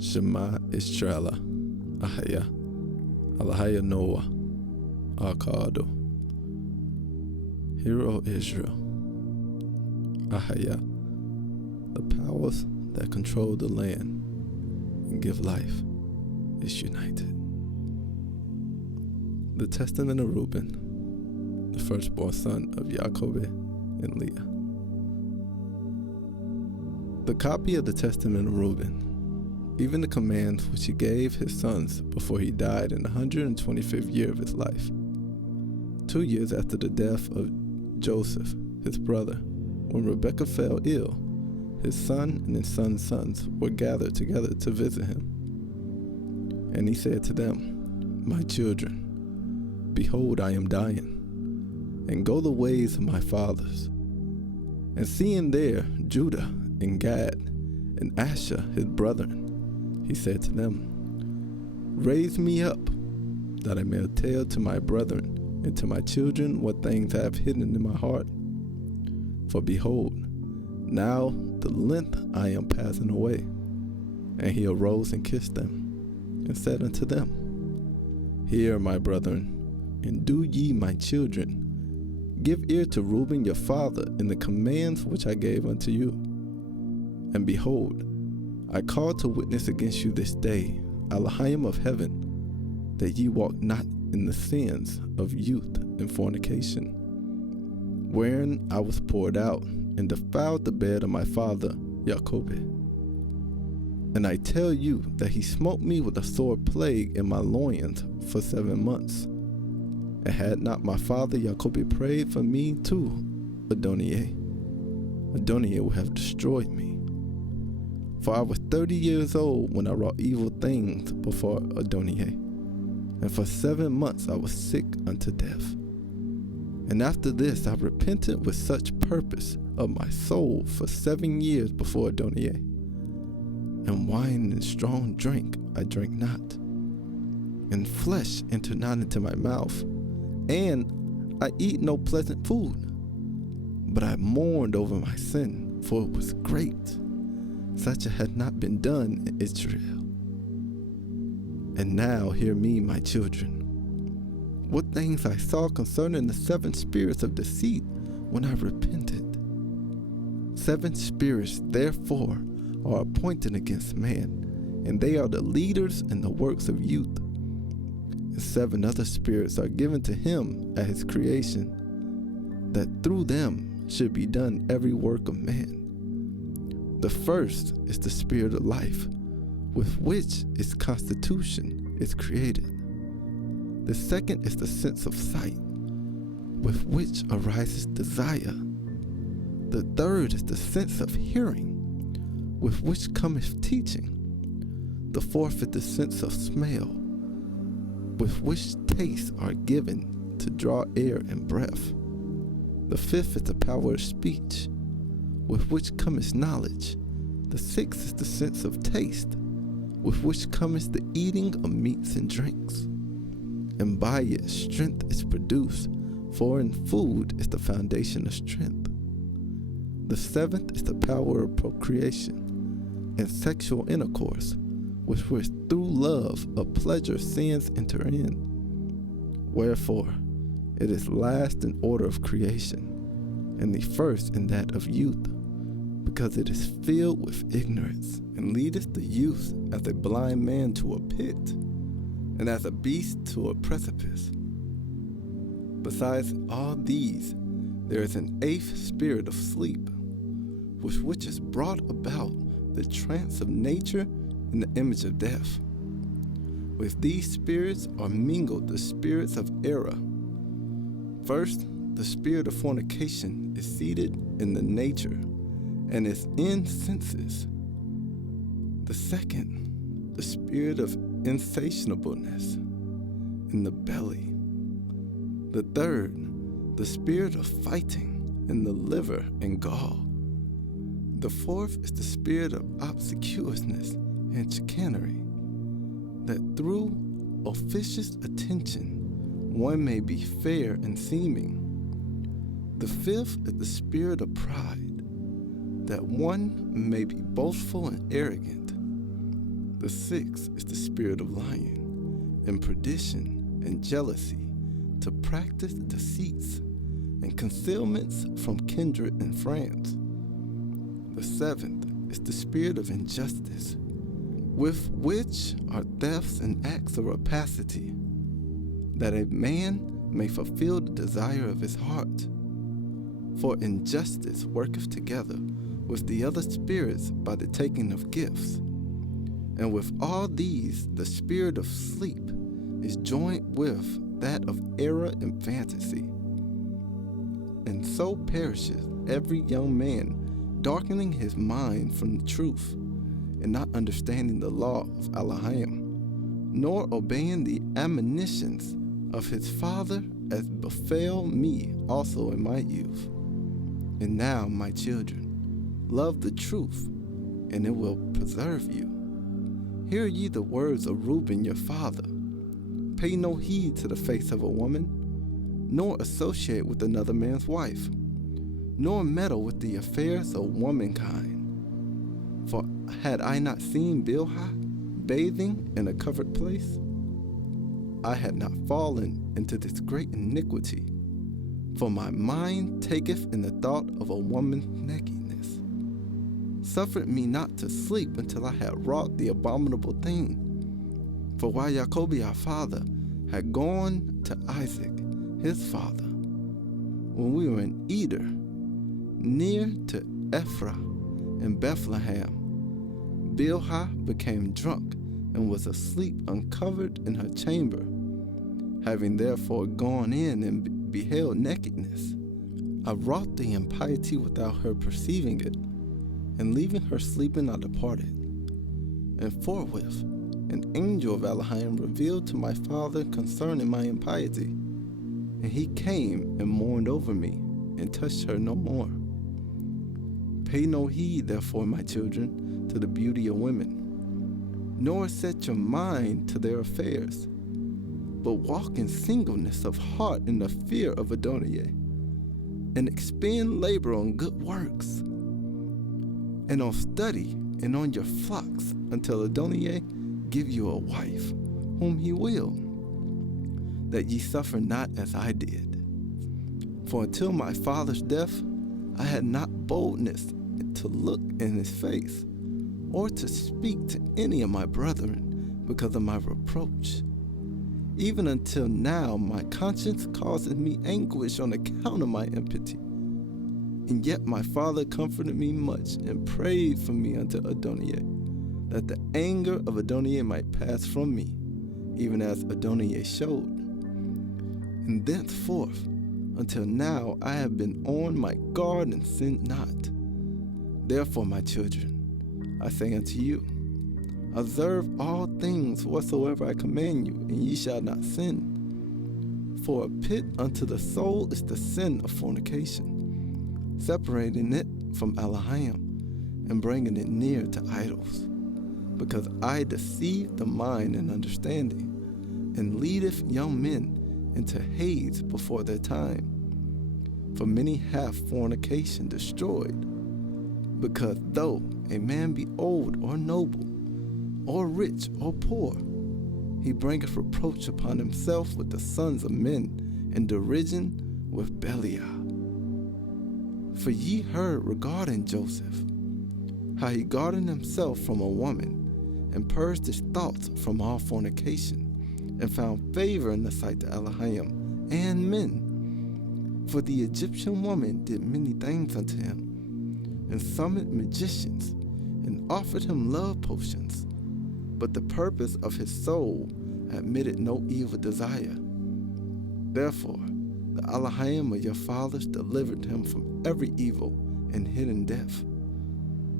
Israel, Ahayah, Alahayim Noah, Arkado. Hear, O Israel, Ahayah, the powers that control the land and give life is united. The testament of Reuben, the firstborn son of Yache and Leah. The copy of the testament of Reuben, even the commands which he gave his sons before he died in the 125th year of his life, 2 years after the death of Joseph, his brother, when Rebekah fell ill, his son and his son's sons were gathered together to visit him. And he said to them, My children, behold, I am dying, and go the ways of my fathers. And seeing there Judah and Gad and Asher his brethren, he said to them, Raise me up, that I may tell to my brethren and to my children what things I have hidden in my heart. For behold, now the length I am passing away. And he arose and kissed them, and said unto them, Hear, my brethren, and do ye, my children, give ear to Reuben your father in the commands which I gave unto you. And behold, I call to witness against you this day, Alahayim of heaven, that ye walk not in the sins of youth and fornication, wherein I was poured out, and defiled the bed of my father Yache. And I tell you that he smote me with a sore plague in my loins for 7 months. And had not my father Yache prayed for me too, Adoniah would have destroyed me. For I was 30 years old when I wrought evil things before Adoniah, and for 7 months I was sick unto death. And after this I repented with such purpose of my soul for 7 years before Adoniah. And wine and strong drink I drank not, and flesh entered not into my mouth, and I eat no pleasant food. But I mourned over my sin, for it was great, such as had not been done in Israel. And now hear me, my children, what things I saw concerning the 7 spirits of deceit when I repented. 7 spirits therefore are appointed against man, and they are the leaders in the works of youth. And 7 other spirits are given to him at his creation, that through them should be done every work of man. The first is the spirit of life, with which its constitution is created. The second is the sense of sight, with which arises desire. The third is the sense of hearing, with which cometh teaching. The fourth is the sense of smell, with which tastes are given to draw air and breath. The fifth is the power of speech, with which cometh knowledge. The sixth is the sense of taste, with which cometh the eating of meats and drinks. And by it strength is produced, for in food is the foundation of strength. The seventh is the power of procreation and sexual intercourse, which through love of pleasure sins enter in. Wherefore, it is last in order of creation, and the first in that of youth, because it is filled with ignorance, and leadeth the youth as a blind man to a pit, and as a beast to a precipice. Besides all these, there is an 8th spirit of sleep, which is brought about the trance of nature in the image of death. With these spirits are mingled the spirits of error. First, the spirit of fornication is seated in the nature, and is in senses. The second, the spirit of insatiableness in the belly. The third, the spirit of fighting in the liver and gall. The fourth is the spirit of obsequiousness and chicanery, that through officious attention one may be fair in seeming. The fifth is the spirit of pride, that one may be boastful and arrogant. The sixth is the spirit of lying, and perdition, and jealousy, to practice deceits, and concealments from kindred and friends. The seventh is the spirit of injustice, with which are thefts and acts of rapacity, that a man may fulfill the desire of his heart. For injustice worketh together with the other spirits by the taking of gifts. And with all these the spirit of sleep is joined with that of error and fantasy. And so perisheth every young man, darkening his mind from the truth, and not understanding the law of Alahayim, nor obeying the admonitions of his father, as befell me also in my youth. And now, my children, love the truth, and it will preserve you. Hear ye the words of Reuben your father. Pay no heed to the face of a woman, nor associate with another man's wife, nor meddle with the affairs of womankind. For had I not seen Bilhah bathing in a covered place, I had not fallen into this great iniquity. For my mind taketh in the thought of a woman's nakedness. Suffered me not to sleep until I had wrought the abominable thing. For while Jacob our father had gone to Isaac his father, when we were in Eder, near to Ephraim and Bethlehem, Bilhah became drunk and was asleep uncovered in her chamber. Having therefore gone in and beheld nakedness, I wrought the impiety without her perceiving it, and leaving her sleeping I departed. And forthwith an angel of Alahayim revealed to my father concerning my impiety, and he came and mourned over me, and touched her no more. Pay no heed, therefore, my children, to the beauty of women, nor set your mind to their affairs, but walk in singleness of heart in the fear of Adonai, and expend labor on good works, and on study, and on your flocks, until Adonai give you a wife, whom he will, that ye suffer not as I did. For until my father's death, I had not boldness to look in his face, or to speak to any of my brethren because of my reproach. Even until now my conscience causes me anguish on account of my impiety. And yet my father comforted me much, and prayed for me unto Adonai, that the anger of Adonai might pass from me, even as Adonai showed. And thenceforth until now I have been on my guard and sinned not. Therefore, my children, I say unto you, observe all things whatsoever I command you, and ye shall not sin. For a pit unto the soul is the sin of fornication, separating it from Alahayim, and bringing it near to idols. Because I deceive the mind and understanding, and leadeth young men into Hades before their time. For many have fornication destroyed, because though a man be old or noble, or rich or poor, he bringeth reproach upon himself with the sons of men, and derision with Belial. For ye heard regarding Joseph, how he guarded himself from a woman, and purged his thoughts from all fornication, and found favor in the sight of Alahayim and men. For the Egyptian woman did many things unto him, and summoned magicians, and offered him love potions. But the purpose of his soul admitted no evil desire. Therefore, the Alahayim of your fathers delivered him from every evil and hidden death.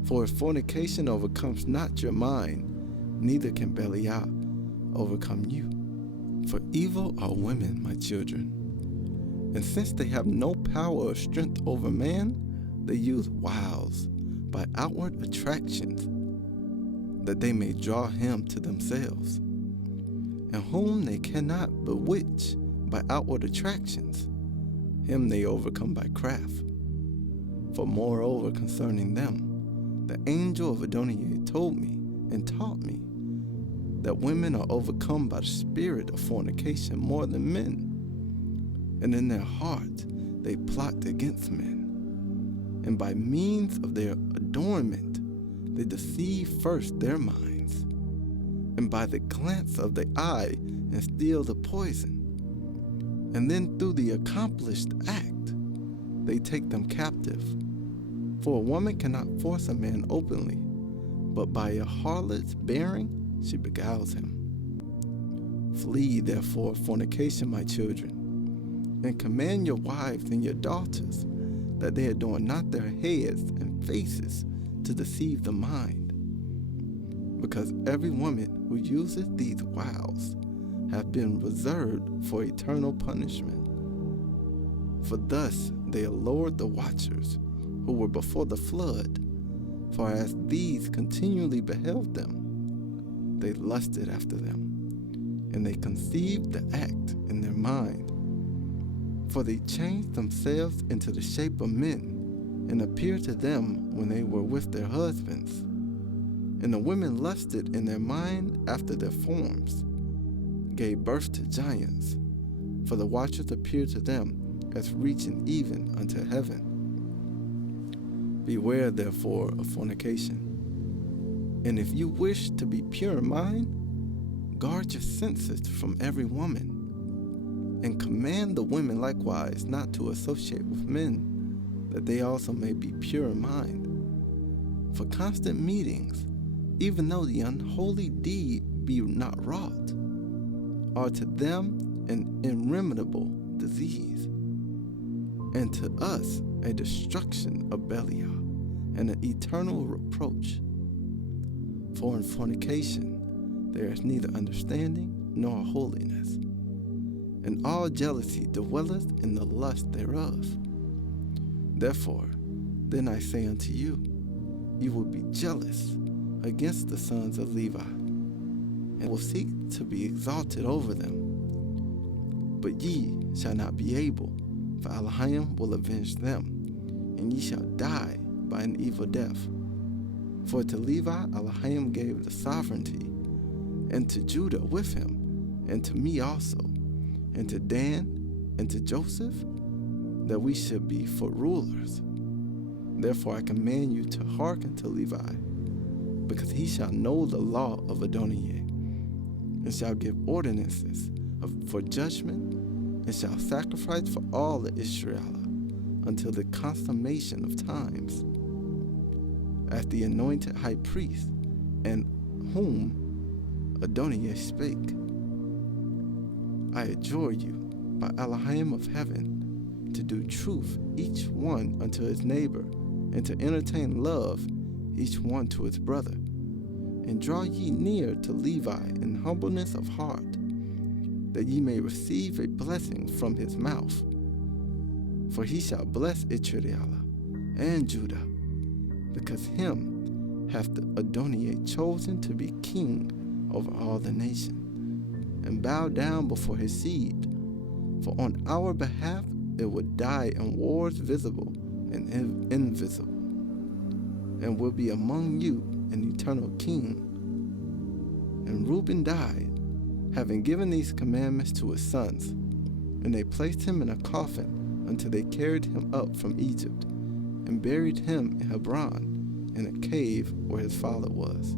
For if fornication overcomes not your mind, neither can Belial overcome you. For evil are women, my children, and since they have no power or strength over man, they use wiles by outward attractions, that they may draw him to themselves, and whom they cannot bewitch by outward attractions, him they overcome by craft. For moreover concerning them, the angel of Adonai told me and taught me, that women are overcome by the spirit of fornication more than men, and in their heart they plot against men, and by means of their adornment they deceive first their minds, and by the glance of the eye instill the poison, and then through the accomplished act they take them captive. For a woman cannot force a man openly, but by a harlot's bearing she beguiles him. Flee therefore fornication, my children, and command your wives and your daughters that they adorn not their heads and faces to deceive the mind. Because every woman who uses these wiles have been reserved for eternal punishment. For thus they allured the watchers who were before the flood, for as these continually beheld them, they lusted after them, and they conceived the act in their mind. For they changed themselves into the shape of men, and appeared to them when they were with their husbands. And the women lusted in their mind after their forms, gave birth to giants, for the watchers appeared to them as reaching even unto heaven. Beware therefore of fornication. And if you wish to be pure in mind, guard your senses from every woman, and command the women likewise not to associate with men, that they also may be pure in mind. For constant meetings, even though the unholy deed be not wrought, are to them an irremediable disease, and to us a destruction of Belial, and an eternal reproach. For in fornication there is neither understanding nor holiness, and all jealousy dwelleth in the lust thereof. Therefore, then I say unto you, you will be jealous against the sons of Levi, and will seek to be exalted over them. But ye shall not be able, for Alahayim will avenge them, and ye shall die by an evil death. For to Levi Alahayim gave the sovereignty, and to Judah with him, and to me also, and to Dan, and to Joseph, that we should be for rulers. Therefore I command you to hearken to Levi, because he shall know the law of Adonijah, and shall give ordinances for judgment, and shall sacrifice for all the Israel until the consummation of times, as the anointed high priest, and whom Adonijah spake. I adjure you by Alahayim of heaven to do truth each one unto his neighbor, and to entertain love each one to his brother. And draw ye near to Levi in humbleness of heart, that ye may receive a blessing from his mouth. For he shall bless Israel and Judah, because him hath Adonijah chosen to be king over all the nation, and bow down before his seed. For on our behalf it would die in wars visible and invisible, and will be among you an eternal king. And Reuben died, having given these commandments to his sons, and they placed him in a coffin until they carried him up from Egypt, and buried him in Hebron, in a cave where his father was.